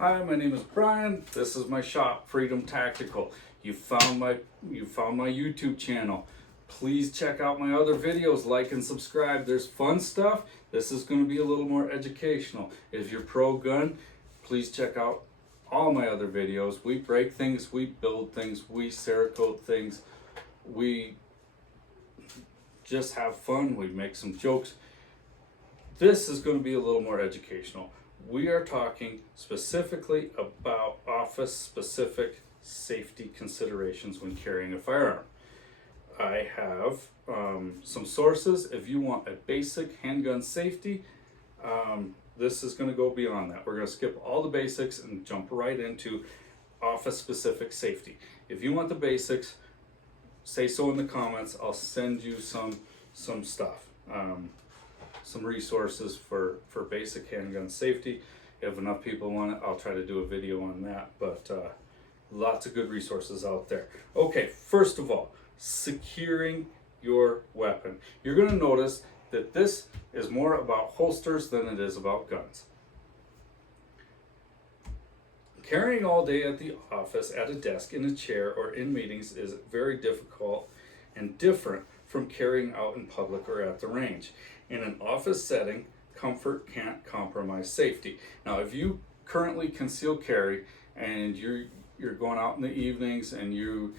Hi, my name is Brian. This is my shop, Freedom Tactical. You found my YouTube channel. Please check out my other videos, like and subscribe. There's fun stuff. This is going to be a little more educational. If you're pro gun, please check out all my other videos. We break things, we build things, we Cerakote things. We just have fun. We make some jokes. This is going to be a little more educational. We are talking specifically about office-specific safety considerations when carrying a firearm. I have some sources. If you want a basic handgun safety, this is going to go beyond that. We're going to skip all the basics and jump right into office-specific safety. If you want the basics, say so in the comments. I'll send you some stuff. Some resources for basic handgun safety. If enough people want it, I'll try to do a video on that, but lots of good resources out there. Okay, first of all, securing your weapon. You're going to notice that this is more about holsters than it is about guns. Carrying all day at the office, at a desk, in a chair, or in meetings is very difficult and different from carrying out in public or at the range. In an office setting, comfort can't compromise safety. Now, if you currently conceal carry and you're going out in the evenings and you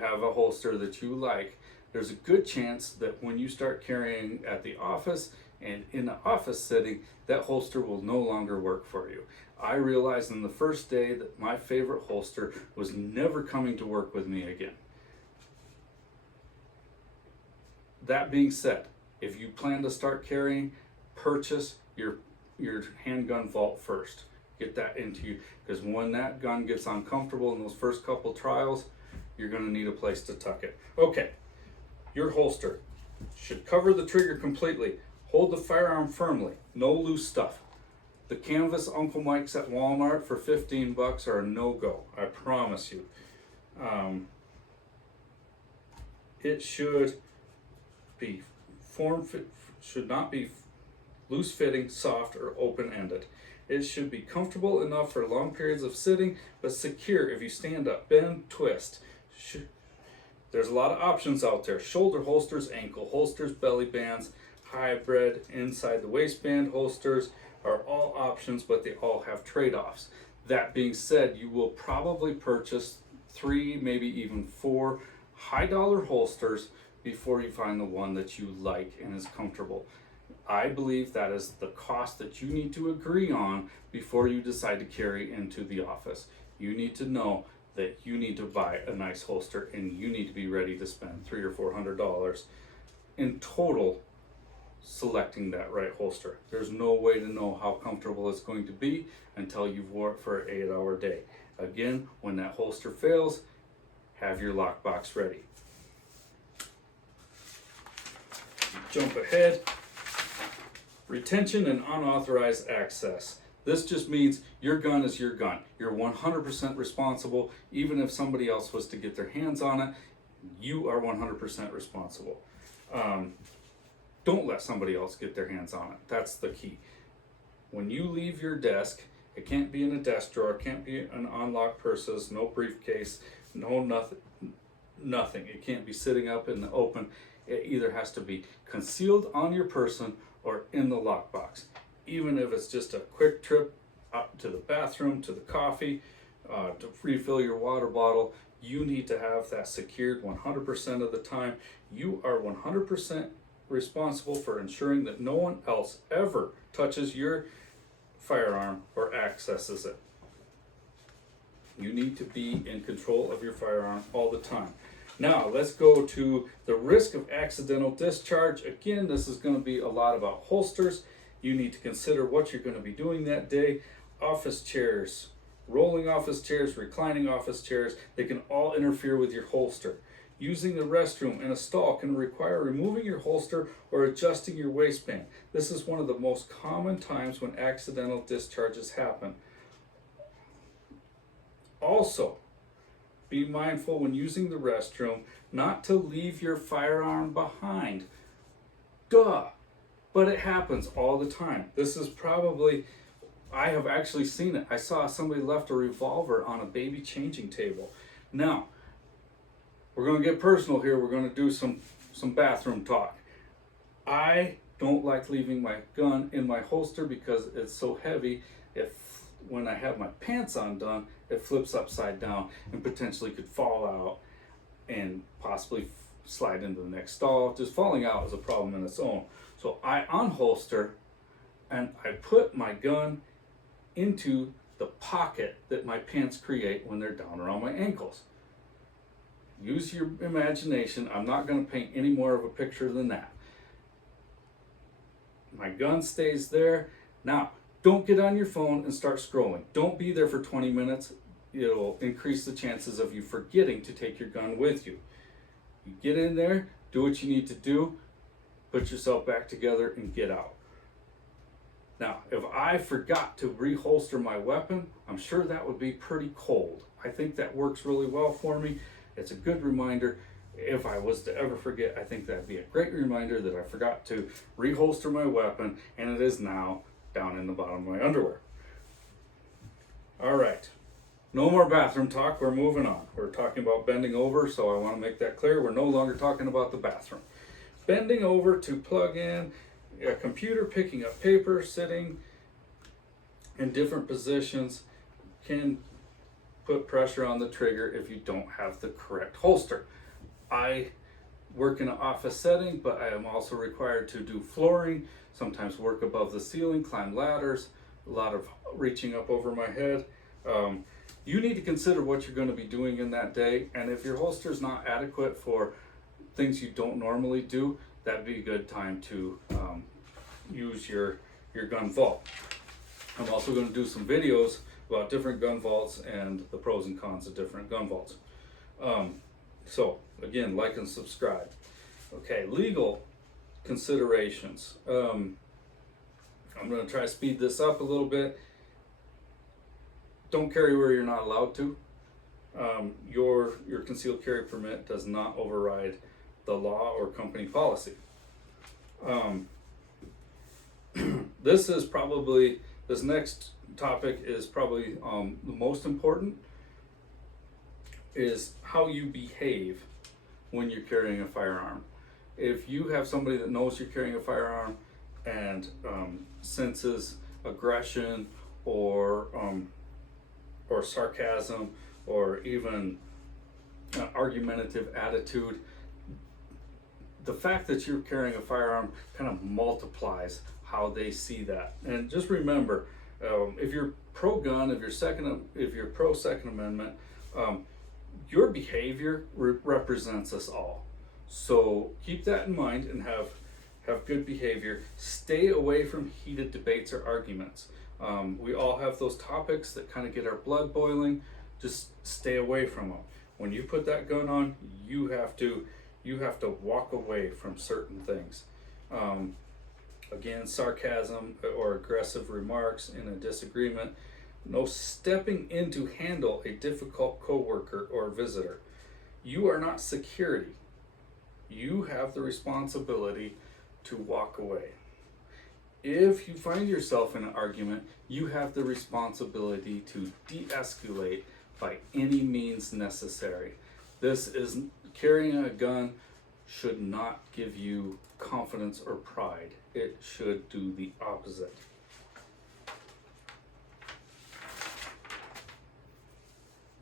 have a holster that you like, there's a good chance that when you start carrying at the office and in an office setting, that holster will no longer work for you. I realized in the first day that my favorite holster was never coming to work with me again. That being said, if you plan to start carrying, purchase your handgun vault first. Get that into you, because when that gun gets uncomfortable in those first couple trials, you're going to need a place to tuck it. Okay, your holster should cover the trigger completely. Hold the firearm firmly, no loose stuff. The canvas Uncle Mike's at Walmart for $15 are a no-go, I promise you. It should be should not be loose fitting, soft, or open-ended. It should be comfortable enough for long periods of sitting, but secure if you stand up, bend, twist. There's a lot of options out there. Shoulder holsters, ankle holsters, belly bands, hybrid, inside the waistband holsters are all options, but they all have trade-offs. That being said, you will probably purchase 3, maybe even 4 high-dollar holsters before you find the one that you like and is comfortable. I believe that is the cost that you need to agree on before you decide to carry into the office. You need to know that you need to buy a nice holster and you need to be ready to spend $300 or $400 in total selecting that right holster. There's no way to know how comfortable it's going to be until you've wore it for an 8-hour day. Again, when that holster fails, have your lockbox ready. Jump ahead. Retention and unauthorized access. This just means your gun is your gun. You're 100% responsible. Even if somebody else was to get their hands on it, you are 100% responsible. Don't let somebody else get their hands on it. That's the key. When you leave your desk, it can't be in a desk drawer, it can't be an unlocked purses, no briefcase, no nothing. It can't be sitting up in the open. It either has to be concealed on your person or in the lockbox. Even if it's just a quick trip up to the bathroom, to the coffee, to refill your water bottle, you need to have that secured 100% of the time. You are 100% responsible for ensuring that no one else ever touches your firearm or accesses it. You need to be in control of your firearm all the time. Now, let's go to the risk of accidental discharge. Again, this is going to be a lot about holsters. You need to consider what you're going to be doing that day. Office chairs, rolling office chairs, reclining office chairs, they can all interfere with your holster. Using the restroom in a stall can require removing your holster or adjusting your waistband. This is one of the most common times when accidental discharges happen. Also, be mindful when using the restroom not to leave your firearm behind. Duh, but it happens all the time. This is probably I have actually seen it. I saw somebody left a revolver on a baby changing table. Now, we're going to get personal here. We're going to do some bathroom talk. I don't like leaving my gun in my holster because it's so heavy. If when I have my pants undone, it flips upside down and potentially could fall out and possibly slide into the next stall. Just falling out is a problem in its own. So I unholster and I put my gun into the pocket that my pants create when they're down around my ankles. Use your imagination. I'm not going to paint any more of a picture than that. My gun stays there. Now, don't get on your phone and start scrolling. Don't be there for 20 minutes. It'll increase the chances of you forgetting to take your gun with you. You get in there, do what you need to do, put yourself back together and get out. Now, if I forgot to reholster my weapon, I'm sure that would be pretty cold. I think that works really well for me. It's a good reminder. If I was to ever forget, I think that'd be a great reminder that I forgot to reholster my weapon, and it is now down in the bottom of my underwear. All right, no more bathroom talk. We're moving on. We're talking about bending over, so I want to make that clear. We're no longer talking about the bathroom. Bending over to plug in a computer, picking up paper, sitting in different positions can put pressure on the trigger if you don't have the correct holster. I work in an office setting, but I am also required to do flooring, sometimes work above the ceiling, climb ladders, a lot of reaching up over my head. You need to consider what you're going to be doing in that day, and if your holster is not adequate for things you don't normally do, that'd be a good time to use your gun vault. I'm also going to do some videos about different gun vaults and the pros and cons of different gun vaults. So again, like and subscribe. Okay, legal considerations. I'm going to try to speed this up a little bit. Don't carry where you're not allowed to. Your concealed carry permit does not override the law or company policy. This next topic is probably the most important, is how you behave when you're carrying a firearm. If you have somebody that knows you're carrying a firearm and senses aggression or sarcasm or even an argumentative attitude, the fact that you're carrying a firearm kind of multiplies how they see that. And just remember, if you're pro-gun, if you're pro-Second Amendment, your behavior represents us all. So keep that in mind and have good behavior. Stay away from heated debates or arguments. We all have those topics that kind of get our blood boiling. Just stay away from them. When you put that gun on, you have to walk away from certain things. Again, sarcasm or aggressive remarks in a disagreement. No stepping in to handle a difficult coworker or visitor. You are not security. You have the responsibility to walk away. If you find yourself in an argument, you have the responsibility to de-escalate by any means necessary. Carrying a gun should not give you confidence or pride. It should do the opposite.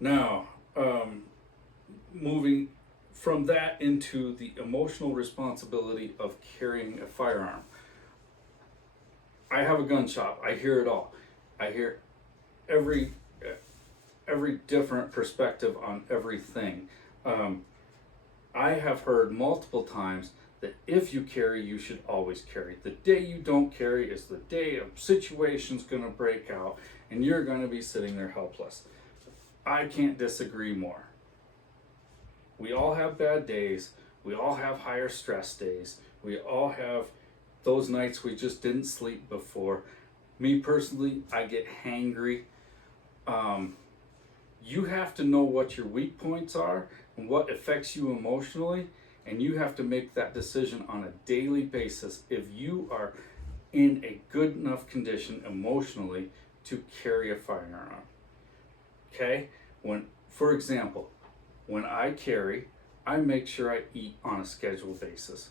Now, moving from that into the emotional responsibility of carrying a firearm. I have a gun shop. I hear it all. I hear every different perspective on everything. I have heard multiple times that if you carry, you should always carry. The day you don't carry is the day a situation's going to break out and you're going to be sitting there helpless. I can't disagree more. We all have bad days. We all have higher stress days. We all have those nights we just didn't sleep before. Me personally, I get hangry. You have to know what your weak points are and what affects you emotionally, and you have to make that decision on a daily basis if you are in a good enough condition emotionally to carry a firearm. Okay? For example, when I carry, I make sure I eat on a scheduled basis.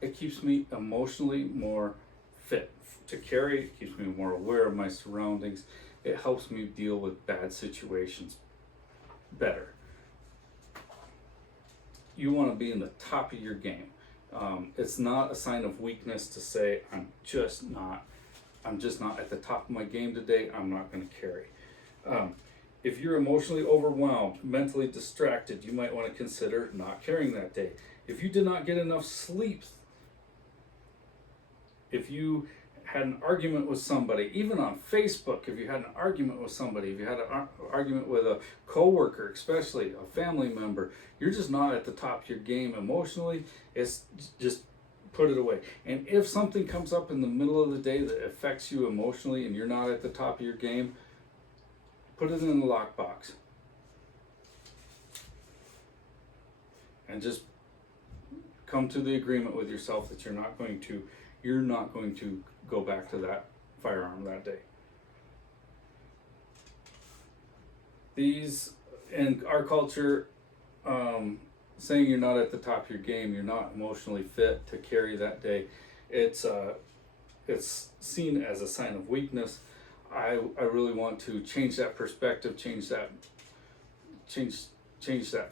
It keeps me emotionally more fit to carry. It keeps me more aware of my surroundings. It helps me deal with bad situations better. You want to be in the top of your game. It's not a sign of weakness to say I'm just not at the top of my game today. I'm not going to carry. If you're emotionally overwhelmed, mentally distracted, you might want to consider not carrying that day. If you did not get enough sleep, if you had an argument with somebody, even on Facebook, if you had an argument with somebody, if you had an argument with a coworker, especially a family member, you're just not at the top of your game emotionally. It's just put it away. And if something comes up in the middle of the day that affects you emotionally and you're not at the top of your game, put it in the lockbox. And just come to the agreement with yourself that you're not going to go back to that firearm that day. These, in our culture, saying you're not at the top of your game, you're not emotionally fit to carry that day, it's seen as a sign of weakness. I really want to change that perspective, change that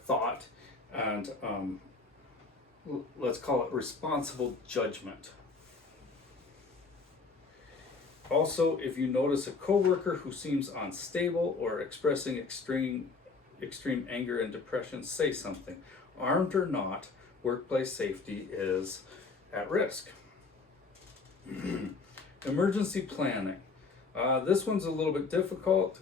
thought, and let's call it responsible judgment. Also, if you notice a coworker who seems unstable or expressing extreme anger and depression, say something. Armed or not, workplace safety is at risk. Emergency planning. This one's a little bit difficult.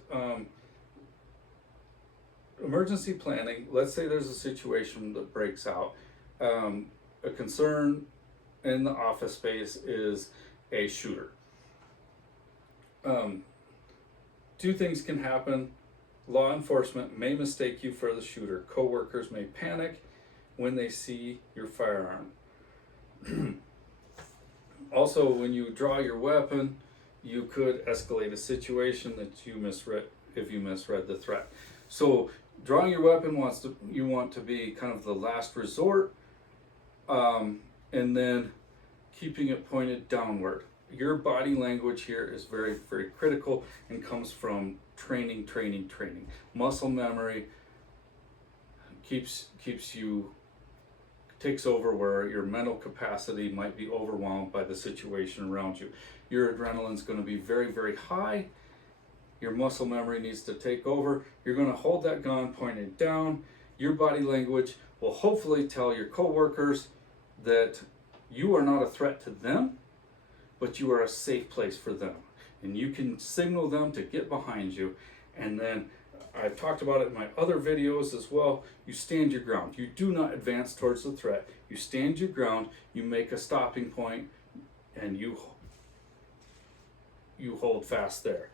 Emergency planning, let's say there's a situation that breaks out. A concern in the office space is a shooter. Two things can happen. Law enforcement may mistake you for the shooter. Coworkers may panic when they see your firearm. Also, when you draw your weapon, you could escalate a situation that you misread if you misread the threat. So drawing your weapon you want to be kind of the last resort, and then keeping it pointed downward. Your body language here is very, very critical and comes from training. Muscle memory takes over where your mental capacity might be overwhelmed by the situation around you. Your adrenaline's going to be very, very high. Your muscle memory needs to take over. You're going to hold that gun pointed down. Your body language will hopefully tell your coworkers that you are not a threat to them, but you are a safe place for them. And you can signal them to get behind you. And then I've talked about it in my other videos as well. You stand your ground. You do not advance towards the threat. You stand your ground, you make a stopping point, and you hold fast there.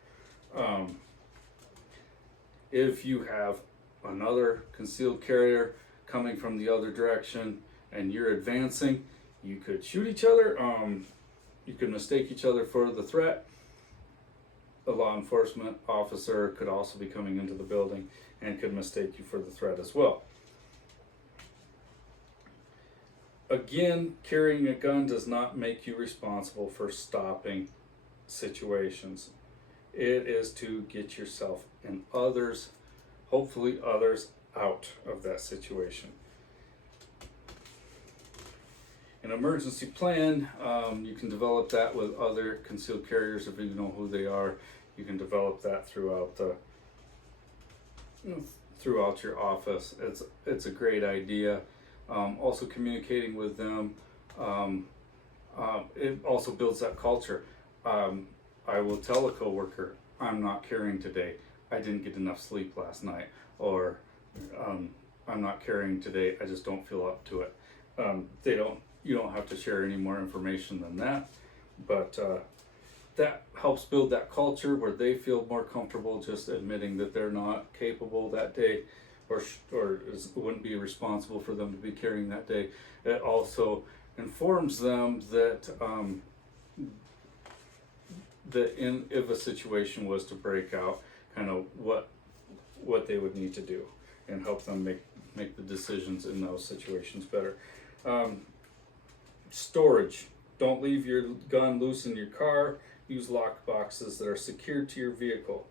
If you have another concealed carrier coming from the other direction and you're advancing, you could shoot each other. You could mistake each other for the threat. A law enforcement officer could also be coming into the building and could mistake you for the threat as well. Again, carrying a gun does not make you responsible for stopping situations. It is to get yourself and others, hopefully others, out of that situation. An emergency plan, you can develop that with other concealed carriers if you know who they are. You can develop that throughout your office. It's a great idea. Also communicating with them, it also builds that culture. I will tell a coworker, I'm not carrying today. I didn't get enough sleep last night, or I'm not carrying today. I just don't feel up to it. You don't have to share any more information than that, but that helps build that culture where they feel more comfortable just admitting that they're not capable that day, or wouldn't be responsible for them to be carrying that day. It also informs them that if a situation was to break out, kind of what they would need to do, and help them make the decisions in those situations better. Storage. Don't leave your gun loose in your car. Use lock boxes that are secured to your vehicle.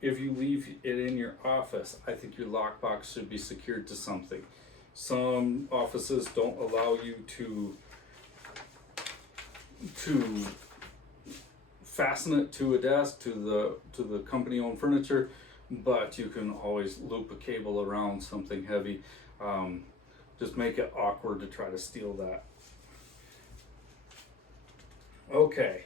If you leave it in your office, I think your lockbox should be secured to something. Some offices don't allow you to fasten it to a desk, to the company-owned furniture, but you can always loop a cable around something heavy. Just make it awkward to try to steal that. Okay,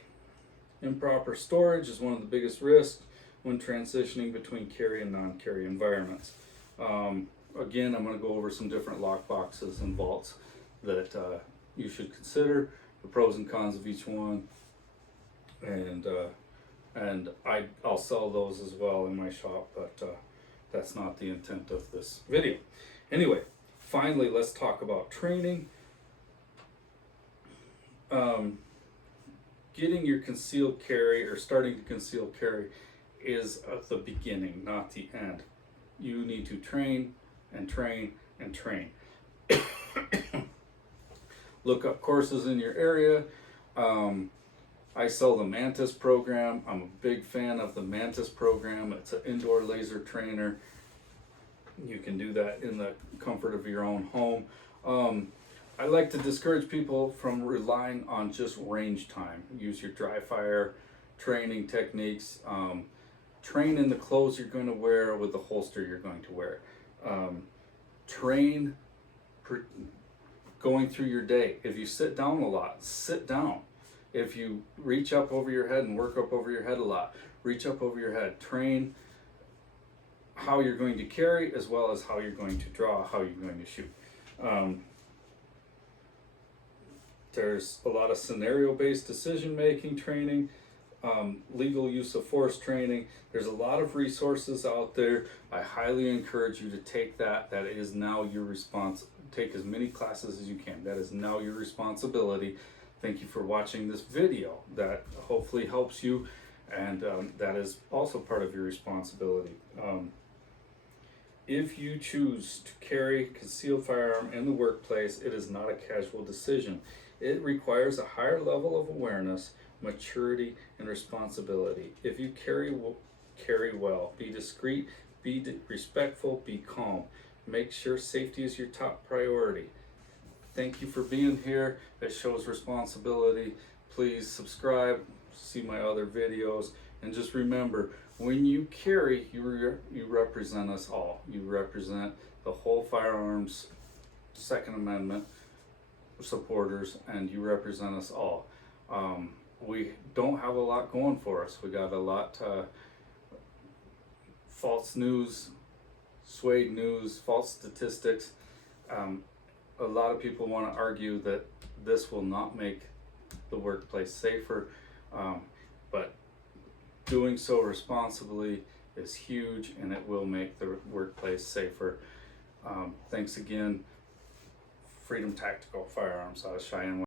improper storage is one of the biggest risks when transitioning between carry and non-carry environments. Again, I'm going to go over some different lock boxes and vaults that you should consider, the pros and cons of each one, and I'll sell those as well in my shop, but that's not the intent of this video. Anyway, finally, let's talk about training. Getting your concealed carry, or starting to conceal carry, is at the beginning, not the end. You need to train and train and train. Look up courses in your area. I sell the Mantis program. I'm a big fan of the Mantis program. It's an indoor laser trainer. You can do that in the comfort of your own home. I like to discourage people from relying on just range time. Use your dry fire training techniques. Train in the clothes you're going to wear with the holster you're going to wear. Train going through your day. If you sit down a lot, sit down. If you reach up over your head and work up over your head a lot, reach up over your head. Train how you're going to carry, as well as how you're going to draw, how you're going to shoot. There's a lot of scenario-based decision-making training, legal use of force training. There's a lot of resources out there. I highly encourage you to take that. That is now your take as many classes as you can. That is now your responsibility. Thank you for watching this video. That hopefully helps you, and that is also part of your responsibility. If you choose to carry concealed firearm in the workplace, it is not a casual decision. It requires a higher level of awareness, maturity, and responsibility. If you carry well, be discreet, be respectful, be calm. Make sure safety is your top priority. Thank you for being here. It shows responsibility. Please subscribe, see my other videos, and just remember, when you carry, you represent us all. You represent the whole firearms Second Amendment supporters, and you represent us all. We don't have a lot going for us. We got a lot false news, swayed news, false statistics. A lot of people want to argue that this will not make the workplace safer, but doing so responsibly is huge, and it will make the workplace safer. Thanks again. Freedom Tactical Firearms out of Cheyenne,